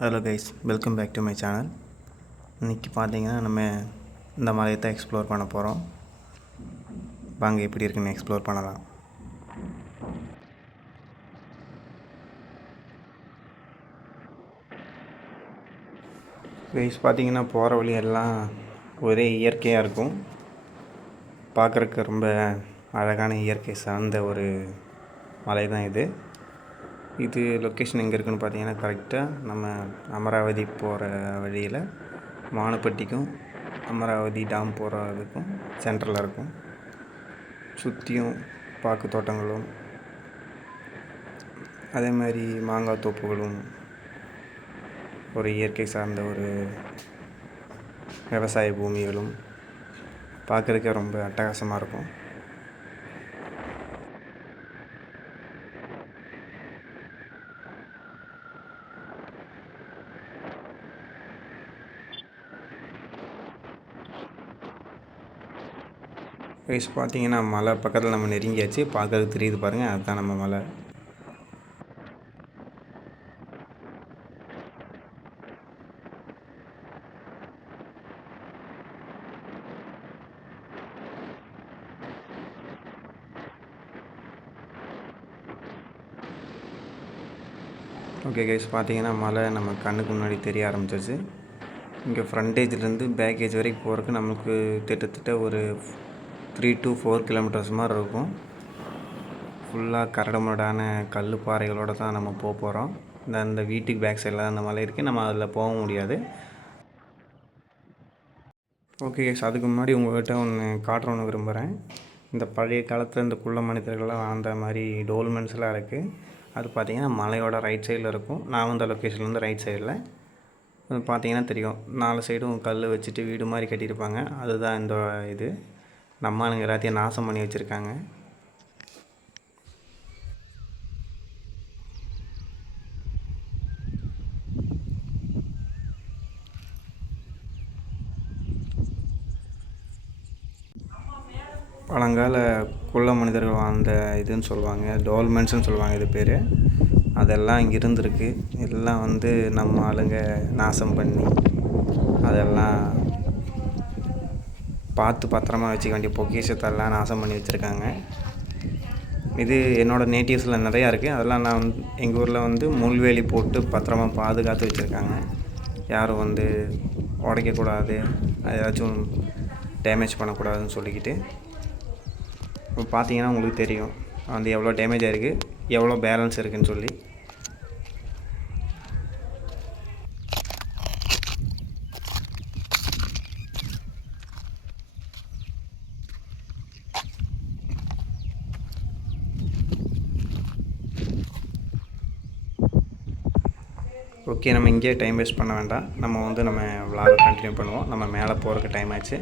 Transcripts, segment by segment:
Hello guys, welcome back to my channel. இன்றைக்கி பார்த்தீங்கன்னா நம்ம இந்த மலையை தான் எக்ஸ்ப்ளோர் பண்ண போகிறோம். வாங்க எப்படி இருக்குன்னு எக்ஸ்ப்ளோர் பண்ணலாம். கைஸ் பார்த்தீங்கன்னா போகிற வழி எல்லாம் ஒரே இயற்கையாக இருக்கும். பார்க்குறக்கு ரொம்ப அழகான இயற்கை சார்ந்த ஒரு மலை தான் இது லொக்கேஷன் எங்கே இருக்குதுன்னு பார்த்தீங்கன்னா கரெக்டாக நம்ம அமராவதி போகிற வழியில் மானுப்பட்டிக்கும் அமராவதி டேம் போகிறதுக்கும் சென்டரில் இருக்கும். சுற்றியும் பாக்கு தோட்டங்களும் அதே மாதிரி மாங்காய் தோப்புகளும் ஒரு இயற்கை சார்ந்த ஒரு விவசாய பூமிகளும் பார்க்குறதுக்கே ரொம்ப அட்டகாசமாக இருக்கும். கைஸ் பார்த்தீங்கன்னா மலை பக்கத்தில் நம்ம நெருங்கியாச்சு. பார்க்கறது தெரியுது பாருங்கள், அதுதான் நம்ம மலை. ஓகே கைஸ், பார்த்தீங்கன்னா மலை நம்ம கண்ணுக்கு முன்னாடி தெரிய ஆரம்பிச்சிருச்சு. இங்கே ஃப்ரண்டேஜ்லேருந்து பேக்கேஜ் வரைக்கும் போகிறதுக்கு நமக்கு கிட்டத்தட்ட ஒரு 3 to 4 கிலோமீட்டர்ஸ் மாதிரி இருக்கும். ஃபுல்லாக கரடுமுரடான கல் பாறைகளோடு தான் நம்ம போகிறோம். இந்த வீட்டுக்கு பேக் சைடில் அந்த மலை இருக்குது, நம்ம அதில் போக முடியாது. ஓகே கைஸ், அதுக்கு முன்னாடி உங்கள்கிட்ட ஒன்று காட்டுறோன்னு விரும்புகிறேன். இந்த பழைய காலத்தில் இந்த குள்ள மனிதர்கள்லாம் வாழ்ந்த மாதிரி டோல்மெண்ட்ஸ்லாம் இருக்குது. அது பார்த்திங்கன்னா மலையோட ரைட் சைடில் இருக்கும். நான் வந்த லொக்கேஷன்லேருந்து ரைட் சைடில் பார்த்தீங்கன்னா தெரியும், 4 சைடும் கல் வச்சுட்டு வீடு மாதிரி கட்டியிருப்பாங்க. அதுதான் இது நம்ம ஆளுங்க எல்லாத்தையும் நாசம் பண்ணி வச்சுருக்காங்க. பழங்கால குள்ள மனிதர்கள் வாழ்ந்த இதுன்னு சொல்லுவாங்க, டோல்மெண்ட்ஸ்னு சொல்லுவாங்க இது பேர். அதெல்லாம் இங்கே இருந்திருக்கு. எல்லாம் நம்ம ஆளுங்க நாசம் பண்ணி அதெல்லாம் பார்த்து பத்திரமா வச்சுக்க வேண்டிய பொக்கிஷத்தெல்லாம் நாசம் பண்ணி வச்சுருக்காங்க. இது என்னோடய நேட்டிவ்ஸில் நிறையா இருக்குது. அதெல்லாம் நான் எங்கள் ஊரில் முள்வேலி போட்டு பத்திரமா பாதுகாத்து வச்சுருக்காங்க. யாரும் உடைக்கக்கூடாது, ஏதாச்சும் டேமேஜ் பண்ணக்கூடாதுன்னு சொல்லிக்கிட்டு. இப்போ பார்த்தீங்கன்னா உங்களுக்கு தெரியும் எவ்வளோ டேமேஜ் ஆகிருக்கு, எவ்வளோ பேலன்ஸ் இருக்குதுன்னு சொல்லி. ஓகே, நம்ம இங்கேயே டைம் வேஸ்ட் பண்ண வேண்டாம். நம்ம விலாகை கண்டினியூ பண்ணுவோம். நம்ம மேலே போகிறதுக்கு டைம் ஆச்சு.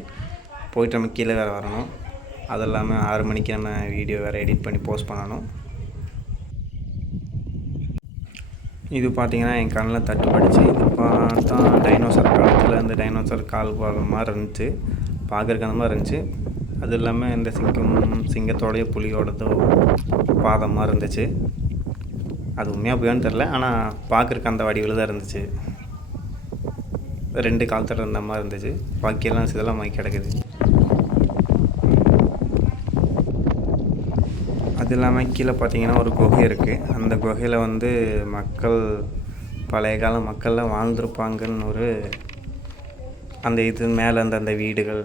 போயிட்டு நம்ம கீழே வேறு வரணும். அது இல்லாமல் 6 மணிக்கு நம்ம வீடியோ வேறு எடிட் பண்ணி போஸ்ட் பண்ணணும். இது பார்த்திங்கன்னா என் கண்ணில் தட்டுப்பட்டுச்சு. இது பார்த்தா டைனோசர் காலத்தில் அந்த டைனோசர் கால் போகிற மாதிரி இருந்துச்சு, பார்க்குறக்கு அந்த மாதிரி இருந்துச்சு. அது இல்லாமல் இந்த சிங்கத்தோடைய புலியோடதோ பாதம் மாதிரி இருந்துச்சு. அது உண்மையாக போயான்னு தெரில, ஆனால் பார்க்குறக்கு அந்த வடிவில் தான் இருந்துச்சு. 2 காலத்தில் இருந்த மாதிரி இருந்துச்சு. பாக்கியெல்லாம் இதெல்லாம் மாதிரி கிடக்குது. அது இல்லாமல் கீழே பார்த்தீங்கன்னா ஒரு குகை இருக்குது. அந்த குகையில் மக்கள் பழைய கால மக்கள்லாம் வாழ்ந்துருப்பாங்கன்னு அந்த இது மேலே அந்த வீடுகள்,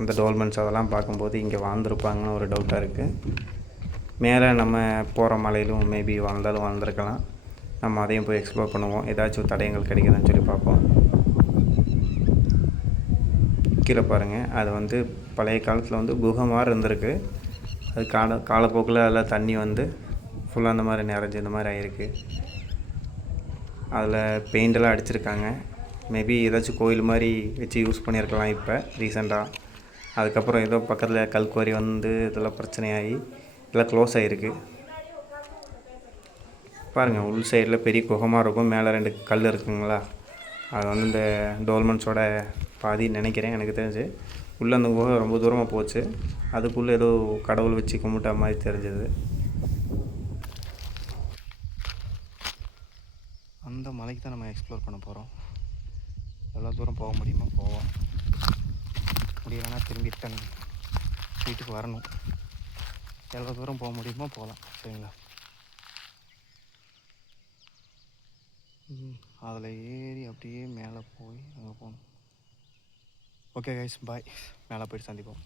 அந்த டோல்மெண்ட்ஸ் அதெல்லாம் பார்க்கும்போது இங்கே வாழ்ந்துருப்பாங்கன்னு ஒரு டவுட்டாக இருக்குது. மேலே நம்ம போகிற மலையிலும் மேபி வாழ்ந்துருக்கலாம். நம்ம அதையும் போய் எக்ஸ்ப்ளோர் பண்ணுவோம். ஏதாச்சும் தடயங்கள் கிடைக்குதுன்னு சொல்லி பார்ப்போம். கீழே பாருங்கள், அது பழைய காலத்தில் குகை மாதிரி இருந்திருக்கு. அது காலப்போக்கில் அதில் தண்ணி ஃபுல்லாக அந்த மாதிரி நிறைஞ்சு இந்த மாதிரி ஆகிருக்கு. அதில் பெயிண்டெல்லாம் அடிச்சிருக்காங்க. மேபி ஏதாச்சும் கோயில் மாதிரி வச்சு யூஸ் பண்ணியிருக்கலாம் இப்போ ரீசெண்டாக. அதுக்கப்புறம் ஏதோ பக்கத்தில் கல்குவாரி இதெல்லாம் பிரச்சனையாகி இதெல்லாம் க்ளோஸ் ஆகிருக்கு. பாருங்கள், உள் சைடில் பெரிய குகமாக இருக்கும். மேலே 2 கல் இருக்குங்களா, அது இந்த டோல்மெண்ட்ஸோட பாதின்னு நினைக்கிறேன். எனக்கு தெரிஞ்சு உள்ளே அந்த குகை ரொம்ப தூரமாக போச்சு. அதுக்குள்ளே ஏதோ கடவுள் வச்சு கும்பிட்ட மாதிரி தெரிஞ்சது. அந்த மலைக்கு தான் நம்ம எக்ஸ்ப்ளோர் பண்ண போகிறோம். எவ்வளோ தூரம் போக முடியுமோ போவோம், முடியலைன்னா திரும்பி ரிட்டன் வீட்டுக்கு வரணும். எவ்வளோ தூரம் போக முடியுமோ போகலாம், சரிங்களா? அதில் ஏறி அப்படியே மேலே போய் அங்கே போகணும். ஓகே கைஸ், பாய். மேலே போய்ட்டு சந்திப்போம்.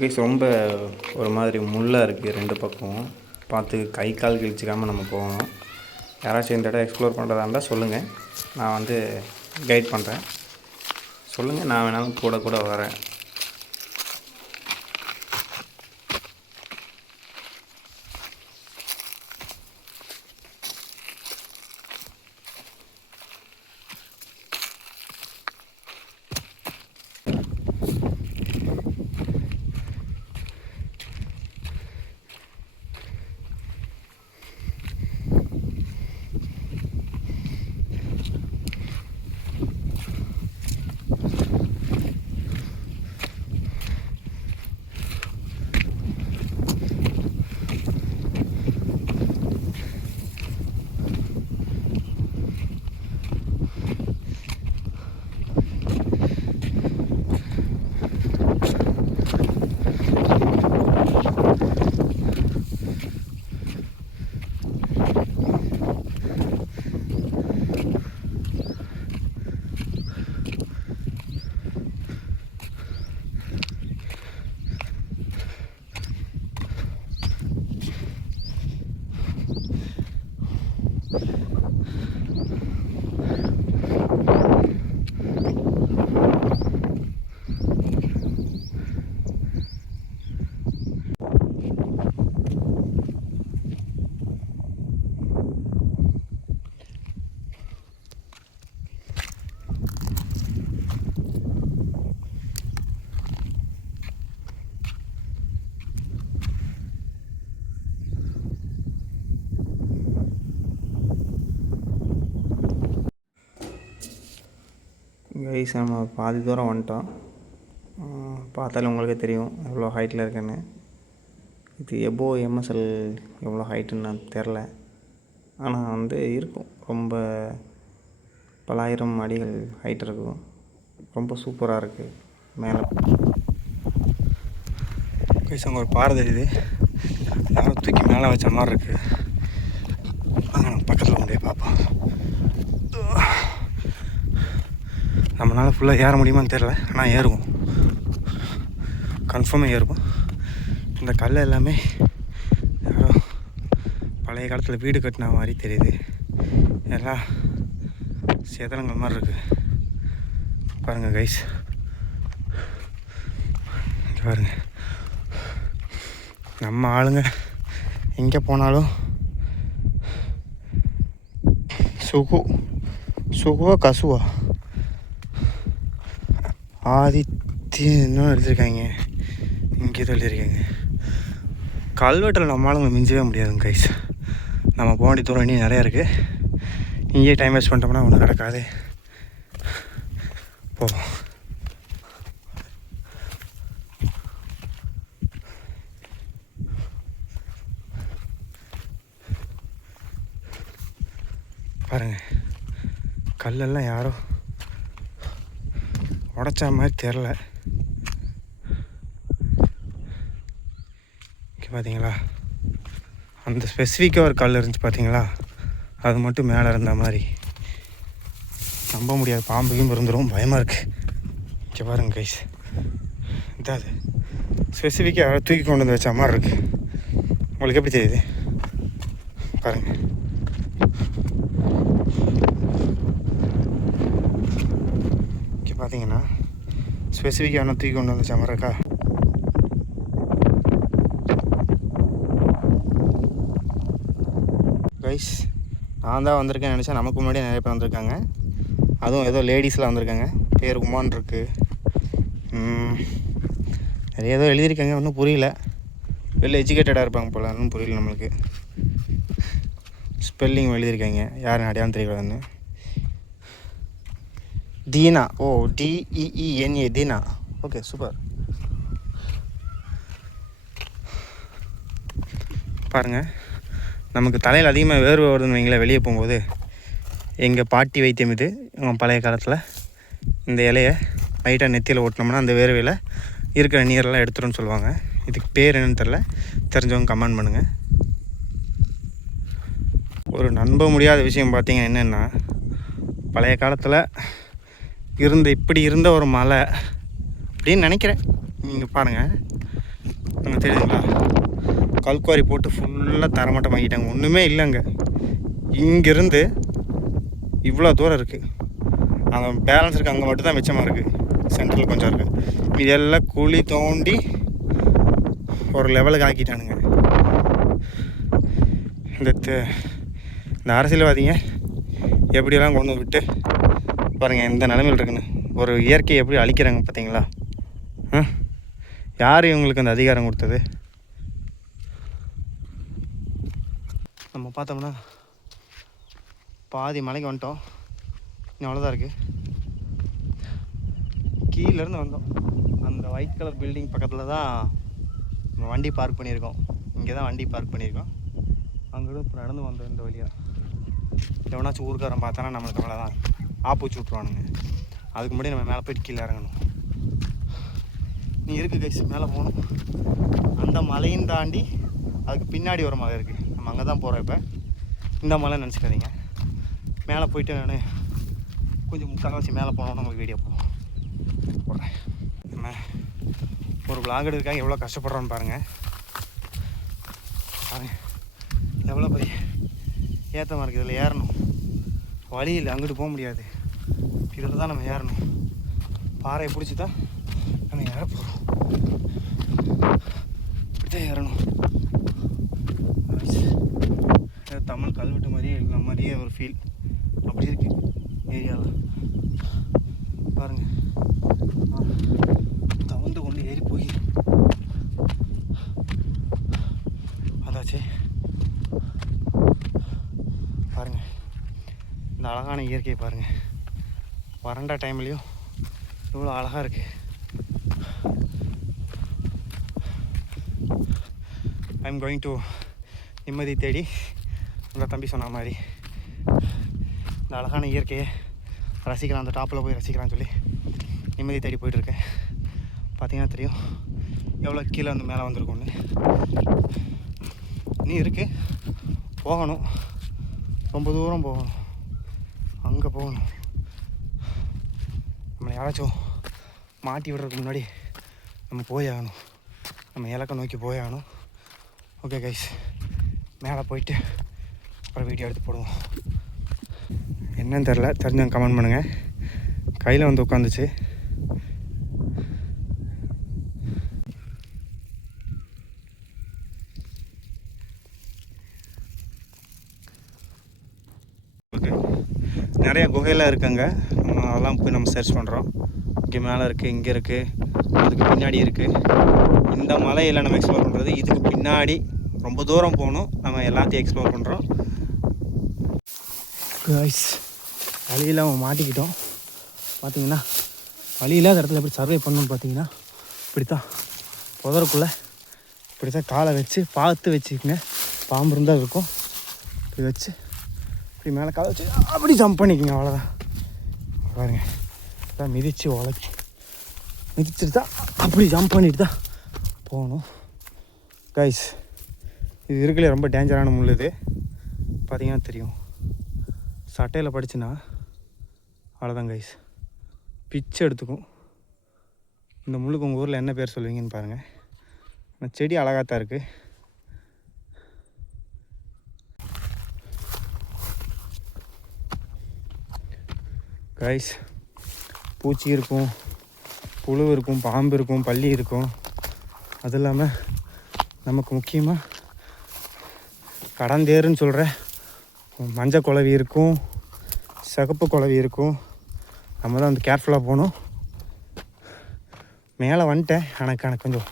கைஸ், ரொம்ப ஒரு மாதிரி முள்ளாக இருக்குது ரெண்டு பக்கம். பார்த்து கை கால் கிழிச்சிக்காமல் நம்ம போகணும். யாராச்சும் இந்த இடம் எக்ஸ்ப்ளோர் பண்ணுறதா இருந்தால் சொல்லுங்கள், நான் கைட் பண்ணுறேன். சொல்லுங்கள், நான் வேணாலும் கூட வரேன். கைஸ், நம்ம பாதி தூரம் வந்துட்டோம். பார்த்தாலும் உங்களுக்கே தெரியும் எவ்வளோ ஹைட்டில் இருக்குன்னு. இது எபோ எம்எஸ்எல் எவ்வளோ ஹைட்டுன்னு நான் தெரில, ஆனால் இருக்கும். ரொம்ப பலாயிரம் அடிகள் ஹைட் இருக்கும். ரொம்ப சூப்பராக இருக்குது மேலே. கைஸ், அங்கே ஒரு பாறை தெரியுது, யாரும் தூக்கி மேலே வச்ச மாதிரி இருக்குது. நம்ம பக்கத்தில் வந்து பார்ப்போம். நம்மளால் ஃபுல்லாக ஏற முடியுமான்னு தெரில, ஆனால் ஏறுவோம், கன்ஃபார்மாக ஏறுவோம். இந்த கல் எல்லாமே யாரோ பழைய காலத்தில் வீடு கட்டின மாதிரி தெரியுது. எல்லாம் சேதனங்கள் மாதிரி இருக்குது. பாருங்கள் கைஸ், பாருங்கள். நம்ம ஆளுங்க எங்கே போனாலும் சுகுவா கசுவா ஆதித்யன்னு எழுதியிருக்காங்க, இங்கே தான் எழுதியிருக்காங்க. கல்வெட்டில் நம்ம ஆளுங்களை மிஞ்சவே முடியாதுங்க கைஸ். நம்ம போக வேண்டிய தூரம் இன்னும் நிறையா இருக்குது. இங்கேயே டைம் வேஸ்ட் பண்ணிட்டோம்னா ஒன்றும் நடக்காது. போவோம். பாருங்கள், கல்லெல்லாம் யாரோ உடச்சா மாதிரி தெரில. இங்கே பார்த்தீங்களா, அந்த ஸ்பெசிஃபிக்காக ஒரு கல் இருந்துச்சு பார்த்தீங்களா, அது மட்டும் மேலே இருந்த மாதிரி. நம்ப முடியாது, பாம்புக்கும் இருந்துடும், பயமாக இருக்குது. இங்கே பாருங்க கைஸ், இதான் அது ஸ்பெசிஃபிக்காக யாரோ தூக்கி கொண்டு வந்து வச்ச மாதிரி இருக்குது. உங்களுக்கு எப்படி தெரியுது பாருங்கள். பார்த்தீங்கன்னா ஸ்பெசிஃபிக்கான தூக்கி கொண்டு வந்து மாதிரி இருக்கா. கைஸ், நான் தான் வந்திருக்கேன்னு நினச்சேன். நமக்கு முன்னாடியே நிறைய பேர் வந்திருக்காங்க. அதுவும் ஏதோ லேடிஸ்லாம் வந்திருக்காங்க. பேர் உமான் இருக்குது, நிறைய ஏதோ எழுதியிருக்காங்க. ஒன்றும் புரியல, வெளில எஜுகேட்டடாக இருப்பாங்க போல, ஒன்றும் புரியல நம்மளுக்கு. ஸ்பெல்லிங் எழுதியிருக்காங்க, யாரும் அடையாளம் தெரியக்கூடாதுன்னு. Deena. Oh, DEENA, Deena. Okay, super. பாருங்கள், நமக்கு தலையில் அதிகமாக வேர்வை வருதுன்னு வைங்களேன் வெளியே போகும்போது. எங்கள் பாட்டி வைத்தியம் இது. பழைய காலத்தில் இந்த இலையை லைட்டாக நெத்தியில் ஓட்டினோம்னா அந்த வேர்வையில் இருக்கிற நீரெல்லாம் எடுத்துருன்னு சொல்லுவாங்க. இதுக்கு பேர் என்னன்னு தெரில, தெரிஞ்சவங்க கமெண்ட் பண்ணுங்கள். ஒரு நம்ப முடியாத விஷயம் பார்த்தீங்கன்னா என்னென்னா, பழைய காலத்தில் இப்படி இருந்த ஒரு மலை அப்படின்னு நினைக்கிறேன். நீங்கள் பாருங்கள், அங்கே தெரியுதுங்களா, கல்குவாரி போட்டு ஃபுல்லாக தரமட்டமாக்கிட்டாங்க. ஒன்றுமே இல்லைங்க. இங்கேருந்து இவ்வளோ தூரம் இருக்குது. அந்த பேலன்ஸ் இருக்குது, அங்கே மட்டும் தான் மிச்சமாக இருக்குது. சென்ட்ரல் கொஞ்சம் இருக்குது. இதெல்லாம் குழி தோண்டி ஒரு லெவலுக்கு ஆக்கிட்டானுங்க. இந்த அரசியல்வாதிங்க எப்படியெல்லாம் கொண்டு விட்டு பாருங்கள் எந்த நிலைமையில் இருக்குன்னு. ஒரு இயற்கையை எப்படி அழிக்கிறாங்க பார்த்தீங்களா? யார் இவங்களுக்கு அந்த அதிகாரம் கொடுத்தது? நம்ம பார்த்தோம்னா பாதி மலைக்கு வந்துட்டோம். இன்னும் அவ்வளோதான் இருக்குது. கீழேருந்து வந்தோம். அந்த ஒயிட் கலர் பில்டிங் பக்கத்தில் தான் நம்ம வண்டி பார்க் பண்ணியிருக்கோம். இங்கே தான் வண்டி பார்க் பண்ணியிருக்கோம். அங்கிருந்து இப்போ நடந்து வந்தோம் இந்த வழியாக. எவனாச்சும் ஊருக்காரன் பார்த்தானா நம்மளுக்கு அவ்வளோ தான் ஆப்பூச்சி விட்ருவானுங்க. அதுக்கு முன்னாடி நம்ம மேலே போய்ட்டு கீழே இறங்கணும். நீ இருக்குது கைஸ், மேலே போகணும். அந்த மலையும் தாண்டி அதுக்கு பின்னாடி ஒரு மலை இருக்குது. நம்ம அங்கே தான் போகிறோம். இப்போ இந்த மலை நினச்சிக்காதீங்க. மேலே போயிட்டு நான் கொஞ்சம் முக்கால்வாசி மேலே போனோம்னா உங்களுக்கு வீடியோ போடுறேன். நம்ம ஒரு விளாக் எடுக்கிறதுக்காக எவ்வளோ கஷ்டப்படுறோன்னு பாருங்கள். எவ்வளோ பெரிய ஏற்றமாக இருக்குது. இதில் ஏறணும், வழி இல்லை, அங்கிட்டு போக முடியாது. இதில் தான் நம்ம ஏறணும். பாறையை பிடிச்சி தான் நம்ம ஏற போகிறோம். இப்படி தான் ஏறணும். தமிழ் கல்வெட்டு மாதிரியே இல்லை மாதிரியே ஒரு ஃபீல் அப்படி இருக்குது ஏரியாவில். பாருங்கள், தவந்து கொண்டு ஏறி போய் அதாச்சு. பாருங்கள் இந்த அழகான இயற்கையை பாருங்கள். வறண்ட டைம்லேயும் இவ்வளோ அழகாக இருக்குது. ஐம் கோயிங் டு நிம்மதி தேடி. அந்த தம்பி சொன்ன மாதிரி இந்த அழகான இயற்கையை ரசிக்கலாம், அந்த டாப்பில் போய் ரசிக்கலாம்னு சொல்லி நிம்மதி தேடி போயிட்டுருக்கேன். பார்த்தீங்கன்னா தெரியும் எவ்வளோ கீழே வந்து மேலே வந்திருக்கோன்னு. நீ இருக்குது, போகணும், ரொம்ப தூரம் போகணும், அங்கே போகணும். நம்மளை யாராச்சும் மாட்டி விடுறதுக்கு முன்னாடி நம்ம போய் ஆகணும். நம்ம இலக்கை நோக்கி போய் ஆகணும். ஓகே கைஸ், மேலே போயிட்டு அப்புறம் வீடியோ எடுத்து போடுவோம். என்னன்னு தெரில, தெரிஞ்சவங்க கமெண்ட் பண்ணுங்கள். கையில் வந்து உட்காந்துச்சு. நிறைய குகையெல்லாம் இருக்குங்க. அதெல்லாம் போய் நம்ம சர்ச் பண்ணுறோம். இங்கே மேலே இருக்குது, இங்கே இருக்குது, அதுக்கு பின்னாடி இருக்குது. இந்த மலையில் நம்ம எக்ஸ்ப்ளோர் பண்ணுறது. இதுக்கு பின்னாடி ரொம்ப தூரம் போகணும். நம்ம எல்லாத்தையும் எக்ஸ்ப்ளோர் பண்ணுறோம். கைஸ், வழியில் அவன் மாட்டிக்கிட்டோம். பார்த்தீங்கன்னா வழி இல்லாத இடத்துல எப்படி சர்வே பண்ணணும்னு பார்த்தீங்கன்னா இப்படி தான் புதருக்குள்ளே இப்படி தான் காலை வச்சு பார்த்து வச்சுக்கங்க. பாம்பு இருந்தால் இருக்கும். இப்படி வச்சு இப்படி மேலே காலை வச்சு அப்படி ஜம்ப் பண்ணிக்கோங்க. அவ்வளோதான். பாருங்க, அதான் மிதித்து உழைச்சி மிதிச்சுட்டு தான் அப்படி ஜம்ப் பண்ணிட்டு தான் போகணும். கைஸ், இது இருக்கலே ரொம்ப டேஞ்சரான முள். இது பார்த்தீங்கன்னா தெரியும். சட்டையில் படிச்சுன்னா அவ்வளோதான் கைஸ், பிச்சு எடுத்துக்கும். இந்த முள்ளுக்கு உங்கள் ஊரில் என்ன பேர் சொல்லுவீங்கன்னு பாருங்கள். ஆனால் செடி அழகாகத்தான் இருக்குது. கைஸ், பூச்சி இருக்கும், புழு இருக்கும், பாம்பு இருக்கும், பல்லி இருக்கும். அது இல்லாமல் நமக்கு முக்கியமாக கடந்தேருன்னு சொல்கிற மஞ்சள் குளவி இருக்கும், சிகப்பு குளவி இருக்கும். நம்ம தான் வந்து கேர்ஃபுல்லாக போகணும். மேலே வந்துட்டேன். எனக்கு கொஞ்சம்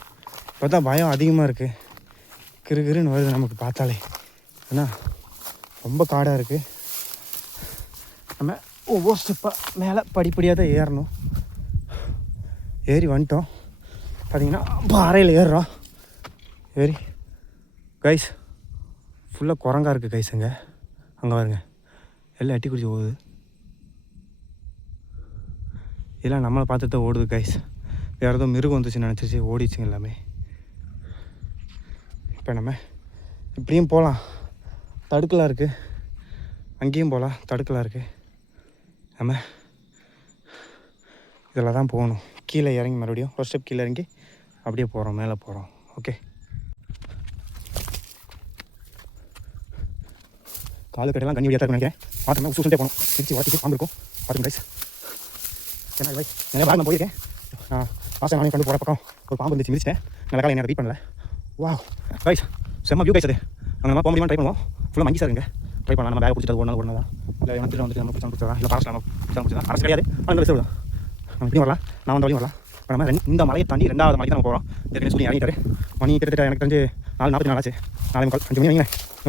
இப்போ தான் பயம் அதிகமாக இருக்குது. கிறுகிறுன்னு வருது நமக்கு பார்த்தாலே. ஏன்னா ரொம்ப காடாக இருக்குது. நம்ம ஒவ்வொரு ஸ்டெப்பாக மேலே படிப்படியாக தான் ஏறணும். ஏறி வந்துட்டோம். பார்த்தீங்கன்னா பாறையில் ஏறுறோம். ஏறி கைஸ் ஃபுல்லாக குரங்கா இருக்குது கைஸ். அங்கே பாருங்க எல்லாம் எட்டி குடிச்சு ஓடுது. இதெல்லாம் நம்மளை பார்த்துட்டு தான் ஓடுது கைஸ். வேறு ஏதோ மிருகம் வந்துச்சுன்னு நினச்சிச்சு ஓடிச்சுங்க எல்லாமே. இப்போ நம்ம இப்படியும் போகலாம், தடுக்கலாக இருக்குது. அங்கேயும் போகலாம், தடுக்கலாக இருக்குது. நம்ம இதில் தான் போகணும். கீழே இறங்கி மறுபடியும் ஒரு ஸ்டெப் கீழே இறங்கி அப்படியே போகிறோம், மேலே போகிறோம். ஓகே, காலு கடையெல்லாம் கண்ணி வழியாக நினைக்கிறேன். பார்த்தோம்னா சூழ்நிலை போகணும். திருச்சி உடச்சிட்டு பாம்பு இருக்கும் பாருங்க கைஸ். ஏன்னா வை நிறைய பாரு நான் போயிருக்கேன். லாஸ்ட் நானே கண்டு போகிற பக்கம் ஒரு பாம்பு இருந்துச்சு, மிதிச்சிட்டேன். நல்ல காலை என்ன வெயிட் பண்ணல. வா கைஸ் செம்ம வியூ கைஸ். அது அங்கே நம்ம போக முடியுமா ட்ரை பண்ணுவோம். ஃபுல்லாக மங்கி சார் இங்கே ட்ரை பண்ணலாம். நம்ம பேக் பிடிச்சது ஒரு நாள் இல்லை வந்துட்டு வந்துட்டு நம்ம பிடிச்சா இல்லை ஃபாரஸ்ட் நம்ம பிடிச்சா அரசு கிடையாது. ஆனால் ரிசர்வ் தான். நம்ம இப்படியும் வரலாம், நான் வந்த வழியும் வரலாம். இப்போ நம்ம இந்த மலையை தாண்டி 2வது மலைக்கு தான் நம்ம போகிறோம். ஏற்கனவே சொல்லி இறங்கிட்டாரு. மணி கிட்டத்தட்ட எனக்கு தெரிஞ்சு 4:44 ஆச்சு. 4:45 5 மணி வைங்க.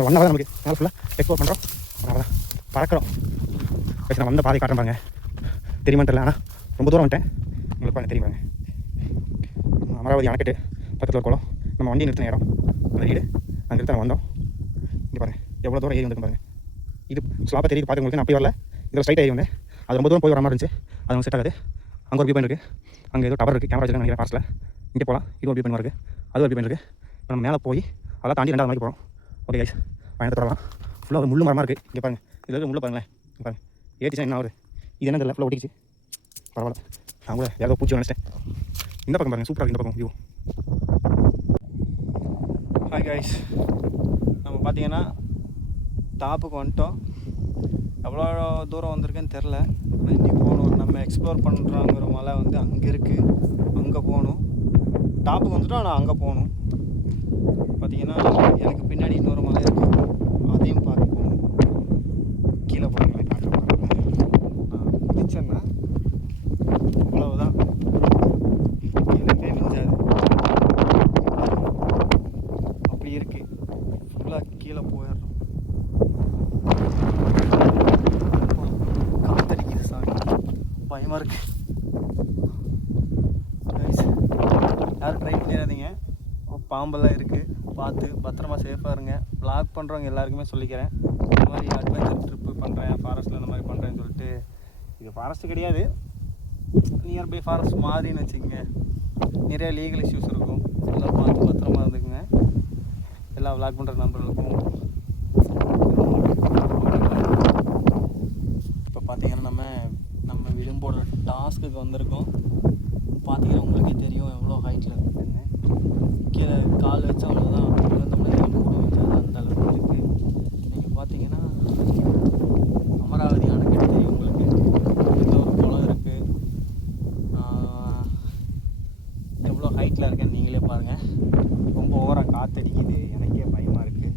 1 ஹவர் நமக்கு நாள் ஃபுல்லாக எக்ஸ்ப்ளோர் பண்ணுறோம். அவ்வளோதான் பறக்கிறோம் கைஸ். நான் வந்த பாதை காட்டுறேன் பாருங்க. தெரியுமான்னு தெரியல, ஆனால் ரொம்ப தூரம் வந்துட்டேன். உங்களுக்கு பாருங்க தெரியுமாங்க. அமராவதி அணைக்கட்டு பக்கத்தில் குளம். நம்ம வண்டி நிறுத்தின இடம் அந்த வீடு. அங்கே எடுத்து நம்ம வந்தோம். இங்கே பாருங்கள் எவ்வளோ தூரம் ஏறி வந்துருக்கு பாருங்கள். இது ஸ்லாப்பாக தெரியுது பார்த்து உங்களுக்கு. நான் அப்படி வரல, இதில் ஸ்ட்ரைட் ஏறி வந்தேன். அது ரொம்ப தூரம் போய் வர மாதிரி இருந்துச்சு. அது நமக்கு செட் ஆகுது. அங்கே ஒரு வியூ பாயிண்ட் இருக்குது. அங்கே ஏதோ டவர் இருக்குது, கேமரா வச்சுருக்காங்க நினைக்கிறேன் ஃபாரஸ்ட்டில். இங்கே போகலாம், இது ஒரு வியூ பாயிண்ட் இருக்குது, அது ஒரு வியூ பாயிண்ட் இருக்குது. நம்ம மேலே போய் அதெல்லாம் தாண்டி 2வது மலைக்கு போகிறோம். ஓகே கைஸ், பயணத்தை வரலாம். ஃபுல்லாக ஒரு முள்ளு மரமாக இருக்குது. இங்கே பாருங்கள், இதில் இருக்க முள்ளு பாருங்களேன். பாருங்கள் ஏற்றிச்சா என்ன ஆகுது. இது என்ன தெரியல, ஃபுல்லாக ஒட்டிச்சு. பரவாயில்ல, நான் கூட ஏதோ பூச்சி நினச்சிட்டேன். இந்த பக்கம் பாருங்கள் சூப்பராக இருக்குது. இந்த பக்கம் வியூ. ஹாய் கைஸ், நம்ம பார்த்தீங்கன்னா டாப்புக்கு வந்துட்டோம். எவ்வளோ தூரம் வந்திருக்குன்னு தெரில. நான் இன்றைக்கி போகணும். நம்ம எக்ஸ்ப்ளோர் பண்ணுறாங்கிற மலை வந்து அங்கே இருக்குது, அங்கே போகணும். டாப்புக்கு வந்துட்டோம், ஆனால் அங்கே போகணும். பார்த்தீங்கன்னா எனக்கு பின்னாடி இன்னொரு மலை இருக்குது, அதையும் பார்க்க போகணும். கீழே போகிறவங்களை காட்ட போகிறேன். மிதிச்சேன்னா அவ்வளவுதான், கீழே மிஞ்சாது. அப்படி இருக்குது, ஃபுல்லாக கீழே போயிடணும். காத்தடிக்குது சாமி, பயமாக இருக்குது. யாரும் ட்ரை பண்ணிடாதீங்க, பாம்பெல்லாம் இருக்குது. பார்த்து பத்திரமா சேஃபாக இருங்க. வ்ளாக் பண்ணுறவங்க எல்லாருக்குமே சொல்லிக்கிறேன், இந்த மாதிரி அட்வென்ச்சர் ட்ரிப்பு பண்ணுறேன், ஃபாரஸ்ட்டில் இந்த மாதிரி பண்ணுறேன்னு சொல்லிட்டு. இது ஃபாரஸ்ட்டு கிடையாது, நியர்பை ஃபாரஸ்ட் மாதிரின்னு வச்சுக்கோங்க. நிறைய லீகல் இஷ்யூஸ் இருக்கும், எல்லாம் பார்த்து பத்திரமா இருந்துக்குங்க. எல்லா வ்ளாக் பண்ணுற நண்பர்களுக்கும் இப்போ பார்த்தீங்கன்னா நம்ம விரும்போட டாஸ்க்குக்கு வந்திருக்கோம். பார்த்தீங்கன்னா உங்களுக்கே தெரியும் எவ்வளோ ஹைட்டில் இருக்குதுன்னு. கீழே கால் வச்சா அவ்வளோதான், விழுந்தோம்னா கூட வச்சாது அந்த அளவுக்கு இருக்குது. நீங்கள் பார்த்தீங்கன்னா அமராவதி அணைக்கட்டு தெரியும் உங்களுக்கு. இந்த ஒரு குளம் இருக்குது. எவ்வளோ ஹைட்டில் இருக்கேன்னு நீங்களே பாருங்கள். ரொம்ப ஓவராக காற்றடிக்குது, எனக்கே பயமாக இருக்குது.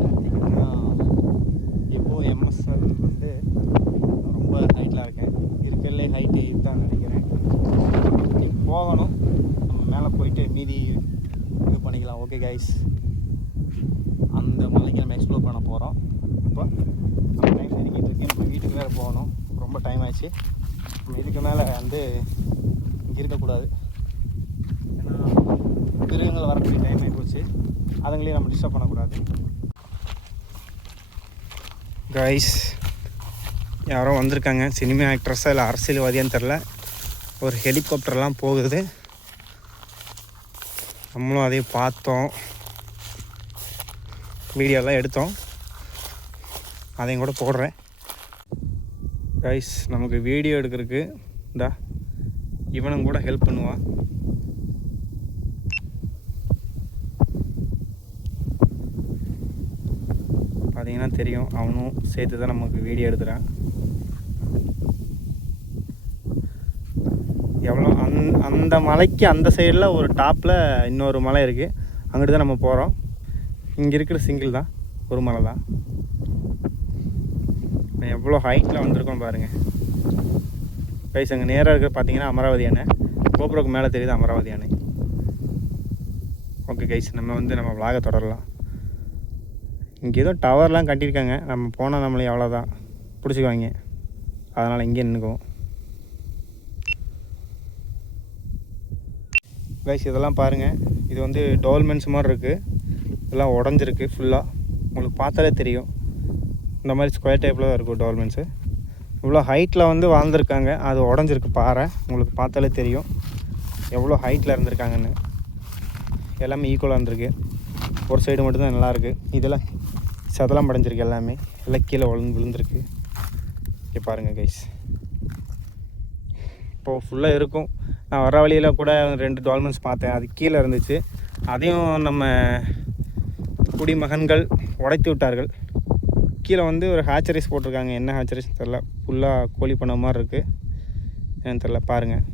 பார்த்தீங்கன்னா இப்போது எம்எஸ்எல் வந்து ரொம்ப ஹைட்டில் இருக்கேன். இருக்கிறதுலே ஹைட்டு இதுதான் நினைக்கிறேன். போகணும், நம்ம மேலே போயிட்டு மீதி இது பண்ணிக்கலாம். ஓகே கைஸ், அந்த மலைக்கு நம்ம எக்ஸ்ப்ளோர் பண்ண போகிறோம். இப்போ நம்ம டைம் நெருங்கிட்டு இருக்கு, நம்ம வீட்டுக்கு வேறு போகணும். ரொம்ப டைம் ஆச்சு. நம்ம இதுக்கு மேலே வந்து இங்கே இருக்கக்கூடாது, ஏன்னா மிருகங்கள் வரக்கூடிய டைம் ஆகி போச்சு. அதுங்களையும் நம்ம டிஸ்டர்ப் பண்ணக்கூடாது. கைஸ் யாரோ வந்திருக்காங்க, சினிமா ஆக்ட்ரஸாக இல்லை அரசியல்வாதியான்னு தெரில. ஒரு ஹெலிகாப்டர்லாம் போகுது, நம்மளும் அதையும் பார்த்தோம், வீடியோலாம் எடுத்தோம், அதையும் கூட போடுறேன். கைஸ் நமக்கு வீடியோ எடுக்கிறதுக்கு இந்தா இவனும் கூட ஹெல்ப் பண்ணுவான். பார்த்தீங்கன்னா தெரியும், அவனும் சேர்த்து தான் நமக்கு வீடியோ எடுக்கிறான். எவ்வளோ அந்த மலைக்கு அந்த சைடில் ஒரு டாப்பில் இன்னொரு மலை இருக்குது, அங்கிட்டு தான் நம்ம போகிறோம். இங்கே இருக்கிற சிங்கிள் தான், ஒரு மலை தான். எவ்வளோ ஹைட்டில் வந்திருக்கோம் பாருங்கள் கைஸ். அங்கே நேராக இருக்கிற பார்த்தீங்கன்னா அமராவதி அணை, கோபுரோக்கு மேலே தெரியுது அமராவதி அணை. ஓகே கைஸ், நம்ம விளாக தொடரலாம். இங்கே ஏதோ டவர்லாம் கட்டியிருக்காங்க, நம்ம போனால் நம்மளே அவ்வளோதான் பிடிச்சிக்குவாங்க. அதனால் இங்கே நின்றுக்குவோம். கைஸ் இதெல்லாம் பாருங்கள், இது வந்து டால்மென்ஸ் மாதிரி இருக்குது. இதெல்லாம் உடஞ்சிருக்கு ஃபுல்லாக. உங்களுக்கு பார்த்தாலே தெரியும், இந்த மாதிரி ஸ்கொயர் டைப்பில் தான் இருக்கும் டால்மென்ஸு. இவ்வளோ ஹைட்டில் வந்து வாழ்ந்துருக்காங்க. அது உடஞ்சிருக்கு பாறை. உங்களுக்கு பார்த்தாலே தெரியும் எவ்வளோ ஹைட்டில் இருந்திருக்காங்கன்னு. எல்லாமே ஈக்குவலாக இருந்திருக்கு. ஒரு சைடு மட்டும்தான் நல்லாயிருக்கு. இதெல்லாம் சதெல்லாம் படைஞ்சிருக்கு. எல்லாமே எல்லாம் கீழே விழுந்துருக்கு. இங்கே பாருங்கள் கைஸ், இப்போது ஃபுல்லாக இருக்கும். நான் வர வழியில் கூட 2 டால்மென்ஸ் பார்த்தேன். அது கீழே இருந்துச்சு. அதையும் நம்ம குடிமகன்கள் உடைத்து விட்டார்கள். கீழே வந்து ஒரு ஹேச்சரிஸ் போட்டிருக்காங்க. என்ன ஹேச்சரிஸ் தெரில. ஃபுல்லாக கோழி பண்ண மாதிரி இருக்குது. என்னன்னு தெரில. பாருங்கள்,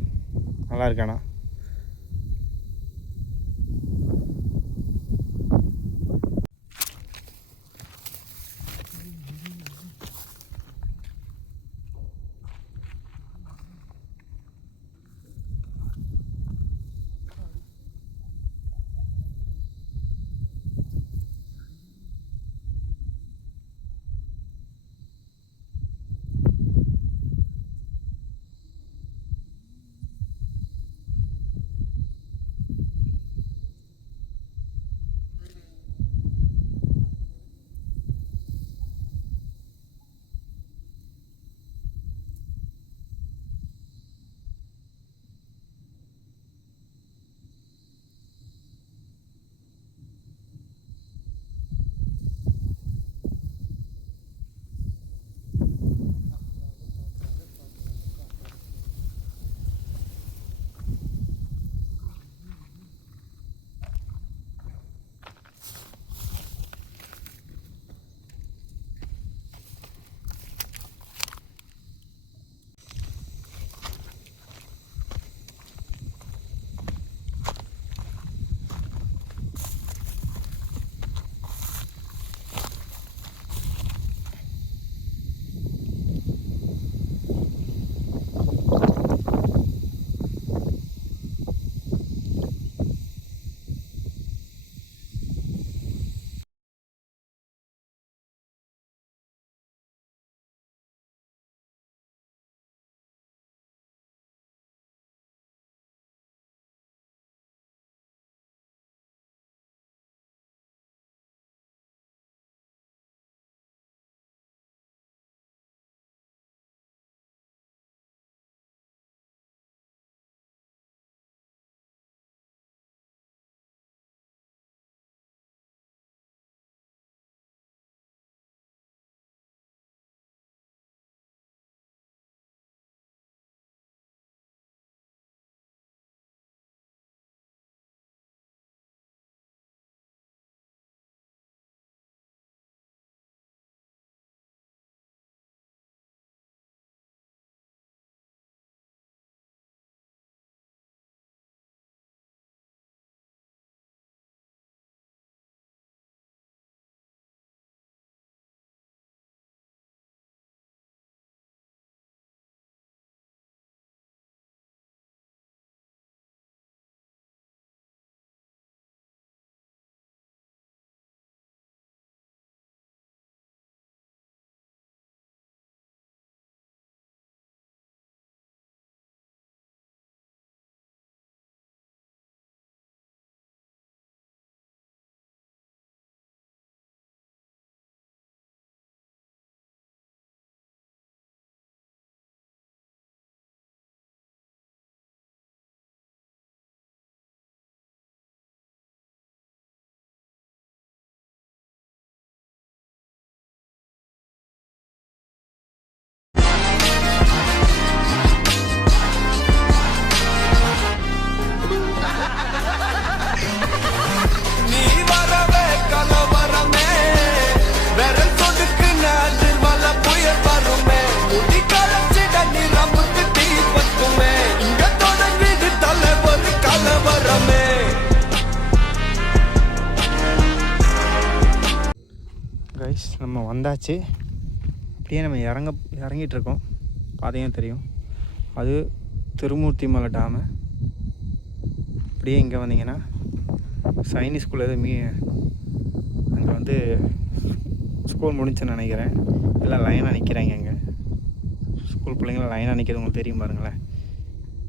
நல்லா இருக்காண்ணா. கைஸ் நம்ம வந்தாச்சு. அப்படியே நம்ம இறங்கிட்டுருக்கோம். பாதையும் தெரியும், அது திருமூர்த்தி மலை டேமு. அப்படியே இங்கே வந்தீங்கன்னா சைனி ஸ்கூல் எது அங்கே வந்து ஸ்கூல் முடிஞ்சுன்னு நினைக்கிறேன். எல்லாம் லைனாக நிற்கிறாங்க. அங்கே ஸ்கூல் பிள்ளைங்கள லைனாக நிற்கிறது உங்களுக்கு தெரியும் பாருங்களேன்.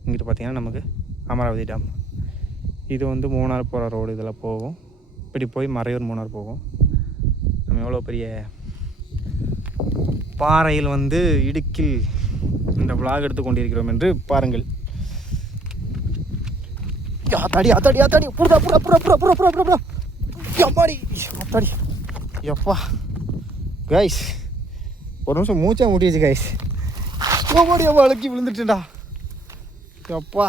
இங்கிட்டு பார்த்திங்கன்னா நமக்கு அமராவதி டேம். இது வந்து மூணார் போகிற ரோடு. இதில் போகும், இப்படி போய் மறையூர் மூணார் போகும். நம்ம எவ்வளோ பெரிய பாறையில் வந்து இடுக்கில் இந்த விளாக் எடுத்து கொண்டிருக்கிறோம் என்று பாருங்கள். அத்தாடி அத்தாடி அத்தாடி புறா புறா புறா புறா புறா புறா புறா புறா அம்மாடி அத்தாடி எப்பா கைஸ், ஒரு நிமிஷம் மூச்சா முட்டிடுச்சு கைஸ். ஓடி எவ்வளோ அழுக்கி விழுந்துட்டுடா எப்பா.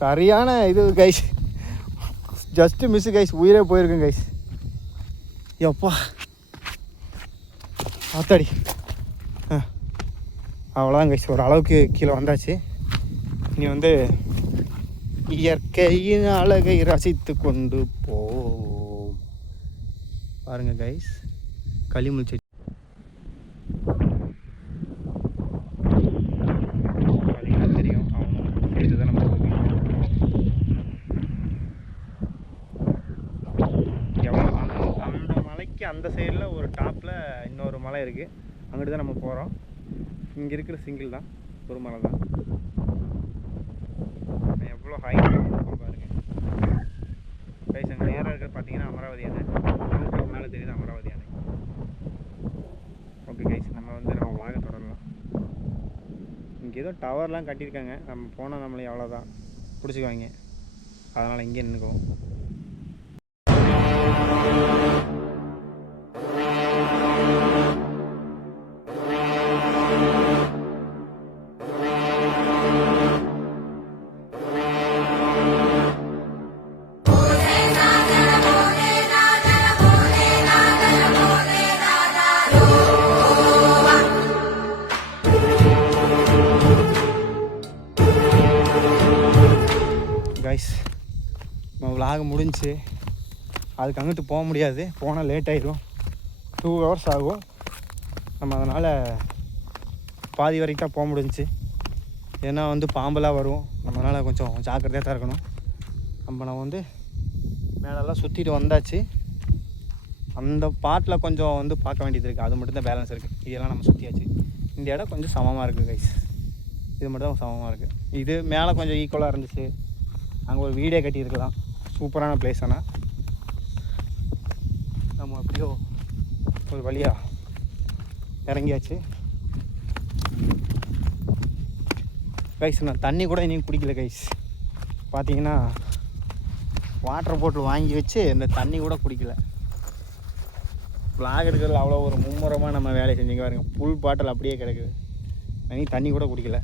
சரியான இது கைஸ், ஜஸ்ட்டு மிஸ்ஸு கைஸ், உயிரே போயிருக்கேன் கைஸ். எப்பா அத்தாடி அவ்வளோதான் கைஸ், ஒரு அளவுக்கு கீழே வந்தாச்சு. இனி வந்து இயற்கையின் அழகை ரசித்து கொண்டு போவோம். பாருங்க கைஸ், களிமுள் செடி தெரியும். இதுதான் நம்ம அந்த மலைக்கு அந்த சைடில் ஒரு டாப்பில் இன்னொரு மலை இருக்குது, அங்கிட்டு தான் நம்ம போகிறோம். இங்கே இருக்கிற சிங்கிள் தான், ஒரு மலை தான். எவ்வளோ ஹைட் பாருங்க கைஸ். அங்கே நேராக இருக்கிறது பார்த்தீங்கன்னா அமராவதி அணை, மேலே தெரியுது அமராவதி அணை. ஓகே கைஸ், நம்ம வந்து நம்ம வாங்க தொடரலாம். இங்கே ஏதோ டவர்லாம் கட்டியிருக்காங்க, நம்ம போனால் நம்மளே அவ்வளோதான் பிடிச்சிக்குவாங்க, அதனால் இங்கே நின்றுக்குவோம். கைஸ், நம்ம விளாக் முடிஞ்சு, அதுக்கு அங்கிட்டு போக முடியாது, போனால் லேட் ஆகிடும், 2 hours ஆகும். நம்ம அதனால் பாதி வரைக்கும் தான் போக முடிஞ்சிச்சு. ஏன்னா வந்து பாம்பெல்லாம் வரும், நம்மளால் கொஞ்சம் ஜாக்கிரதையாக தான் இருக்கணும். நம்ம வந்து மேலெல்லாம் சுற்றிட்டு வந்தாச்சு. அந்த பாட்டில் கொஞ்சம் வந்து பார்க்க வேண்டியது இருக்குது, அது மட்டும் தான் பேலன்ஸ் இருக்குது. இதெல்லாம் நம்ம சுற்றியாச்சு. இந்த இடம் கொஞ்சம் சமமாக இருக்குது கைஸ், இது மட்டும் தான் சமமாக இருக்குது. இது மேலே கொஞ்சம் ஈக்குவலாக இருந்துச்சு, அங்கே ஒரு வீடே கட்டியிருக்கலாம், சூப்பரான பிளேஸ். ஆனால் நம்ம அப்படியோ ஒரு வழியாக இறங்கியாச்சு கைஸ். நான் தண்ணி கூட இனியும் குடிக்கல கைஸ். பார்த்தீங்கன்னா வாட்டர் பாட்டில் வாங்கி வச்சு இந்த தண்ணி கூட குடிக்கல. விளாக் எடுக்கிறதுல அவ்வளோ ஒரு மும்முரமாக நம்ம வேலையை செஞ்சுங்க பாருங்க. ஃபுல் பாட்டில் அப்படியே கிடக்குது, தண்ணி கூட குடிக்கல.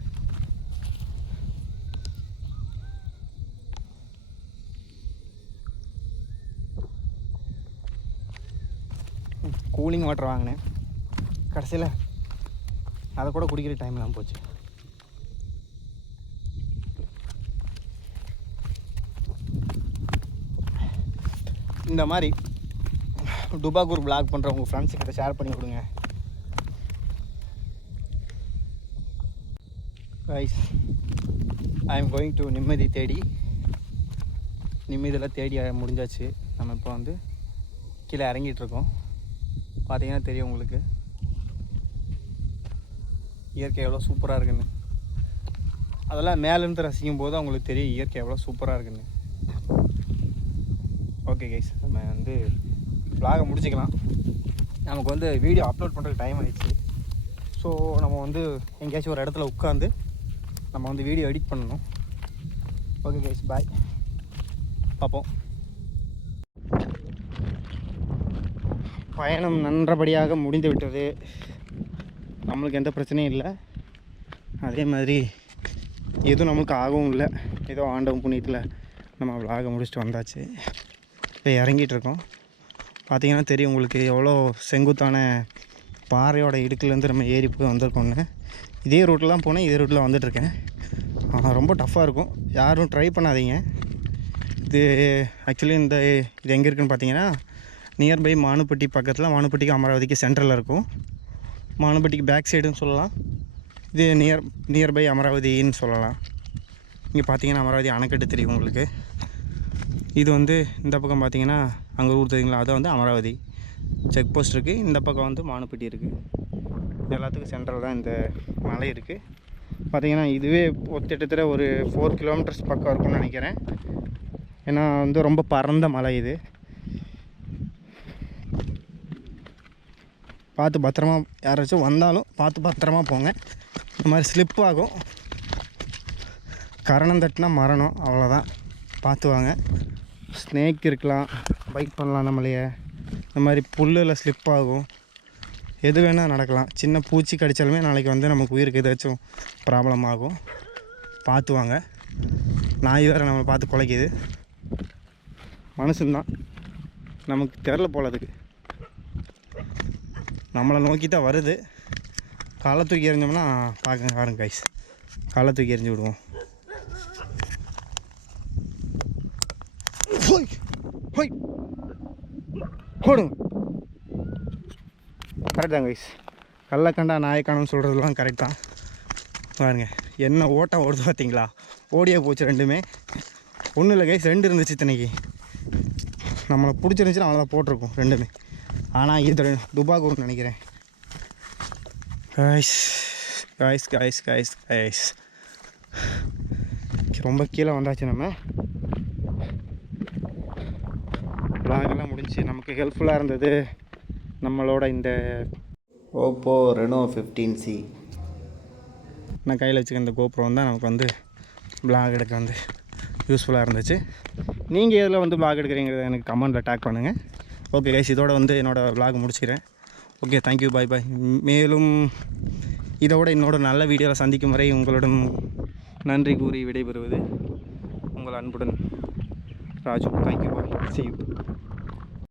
கூலிங் வாட்டர் வாங்கினேன், கடைசியில் அதை கூட குடிக்கிற டைம்லாம் போச்சு. இந்த மாதிரி டுபாகூர் விளாக் பண்ணுற உங்கள் ஃப்ரெண்ட்ஸுக்கிட்ட ஷேர் பண்ணி கொடுங்க guys. I am going to நிம்மதி தேடி. நிம்மதியெல்லாம் தேடி முடிஞ்சாச்சு. நம்ம இப்போ வந்து கீழே இறங்கிட்டுருக்கோம். பார்த்தீங்கன்னா தெரியும் உங்களுக்கு இயற்கை எவ்வளோ சூப்பராக இருக்குன்னு. அதெல்லாம் மேலேருந்து ரசிக்கும் போது அவங்களுக்கு தெரியும் இயற்கை எவ்வளோ சூப்பராக இருக்குன்னு. ஓகே கைஸ், நம்ம வந்து vlog முடிச்சுக்கலாம். நமக்கு வந்து வீடியோ அப்லோட் பண்ணுறதுக்கு டைம் ஆகிடுச்சு. ஸோ நம்ம வந்து எங்கேயாச்சும் ஒரு இடத்துல உட்காந்து நம்ம வந்து வீடியோ எடிட் பண்ணணும். ஓகே கைஸ், பாய், பார்ப்போம். பயணம் நன்றபடியாக முடிந்து விட்டது. நம்மளுக்கு எந்த பிரச்சனையும் இல்லை, அதே மாதிரி எதுவும் நம்மளுக்கு ஆகவும் இல்லை. ஏதோ ஆண்டவன் புண்ணியத்தில் நம்ம vlog முடிச்சுட்டு வந்தாச்சு. இப்போ இறங்கிட்டுருக்கோம். பார்த்திங்கன்னா தெரியும் உங்களுக்கு எவ்வளோ செங்குத்தான பாறையோட இடுக்குலேருந்து நம்ம ஏறி போய் வந்திருக்கோன்னு. இதே ரூட்டில் தான் போனேன், இதே ரூட்டில் வந்துட்டுருக்கேன். ரொம்ப டஃப்பாக இருக்கும், யாரும் ட்ரை பண்ணாதீங்க. இது ஆக்சுவலி இது எங்கே இருக்குதுன்னு பார்த்தீங்கன்னா நியர்பை மானுப்பட்டி பக்கத்தில், மானுப்பட்டிக்கு அமராவதிக்கு சென்ட்ரலில் இருக்கும். மானுப்பட்டிக்கு பேக் சைடுன்னு சொல்லலாம், இது நியர்பை அமராவதின்னு சொல்லலாம். இங்கே பார்த்தீங்கன்னா அமராவதி அணைக்கட்டு தெரியும் உங்களுக்கு. இது வந்து இந்த பக்கம் பார்த்தீங்கன்னா அங்கே ஊர் தெரியுங்களா, அது வந்து அமராவதி செக் போஸ்ட் இருக்குது. இந்த பக்கம் வந்து மானுப்பட்டி இருக்குது. எல்லாத்துக்கும் சென்ட்ரல் தான் இந்த மலை இருக்குது. பார்த்திங்கன்னா இதுவே கிட்டத்தட்ட ஒரு 4 கிலோமீட்டர்ஸ் பக்கம் இருக்கும்னு நினைக்கிறேன். ஏன்னா வந்து ரொம்ப பரந்த மலை இது. பார்த்து பத்திரமா, யாராச்சும் வந்தாலும் பார்த்து பத்திரமா போங்க. இந்த மாதிரி ஸ்லிப் ஆகும், கரணம் தட்டினா மரணம், அவ்வளோதான். பார்த்து வாங்க. ஸ்னேக் இருக்கலாம், பைக் பண்ணலாம் நம்மளையே. இந்த மாதிரி புல்லில் ஸ்லிப் ஆகும், எது வேணால் நடக்கலாம். சின்ன பூச்சி கடித்தாலுமே நாளைக்கு வந்து நமக்கு உயிருக்கு ஏதாச்சும் ப்ராப்ளம் ஆகும். பார்த்து வாங்க. நாய் வேறு நம்மளை பார்த்து குலைக்குது. மனுஷன்தான், நமக்கு தெரில போலதுக்கு. நம்மளை நோக்கி தான் வருது. காலை தூக்கி எறிஞ்சோம்னா பாருங்க கைஸ், காலை தூக்கி எறிஞ்சு விடுவோம். ஓடுங்க. கரெக்ட் தான் கைஸ், கள்ளக்கண்டா நாயக்கானு சொல்கிறதுலாம் கரெக்ட் தான். பாருங்க என்ன ஓட்டம் ஓடுது பார்த்தீங்களா? ஓடியே போச்சு ரெண்டுமே. ஒன்றும் இல்லை கைஸ், 2 இருந்துச்சு இத்தனைக்கு. நம்மளை பிடிச்சிருந்துச்சுன்னா அவ்வளோதான் போட்டிருக்கோம் ரெண்டுமே. ஆனால் இது துபாகூர்னு நினைக்கிறேன். Guys guys guys guys guys ரொம்ப கீழே வந்தாச்சு. நம்ம விளாகெல்லாம் முடிஞ்சு நமக்கு ஹெல்ப்ஃபுல்லாக இருந்தது நம்மளோட இந்த ஓப்போ ரெனோ 15C நான் கையில் வச்சுக்க இந்த கோப்ரோ தான் நமக்கு வந்து விளாக் எடுக்க வந்து யூஸ்ஃபுல்லாக இருந்துச்சு. நீங்கள் எதில் வந்து விளாக் எடுக்கிறீங்கிறத எனக்கு கமெண்ட்டில் டேக் பண்ணுங்கள். ஓகே கைஸ், இதோட வந்து என்னோடய விளாக் முடிச்சுக்கிறேன். ஓகே, தேங்க்யூ, பாய் பாய். மேலும் இதோட என்னோட நல்ல வீடியோவில் சந்திக்கும் வரை உங்களுடன் நன்றி கூறி விடைபெறுவது உங்கள் அன்புடன் Raju. Thank you, bye, see you.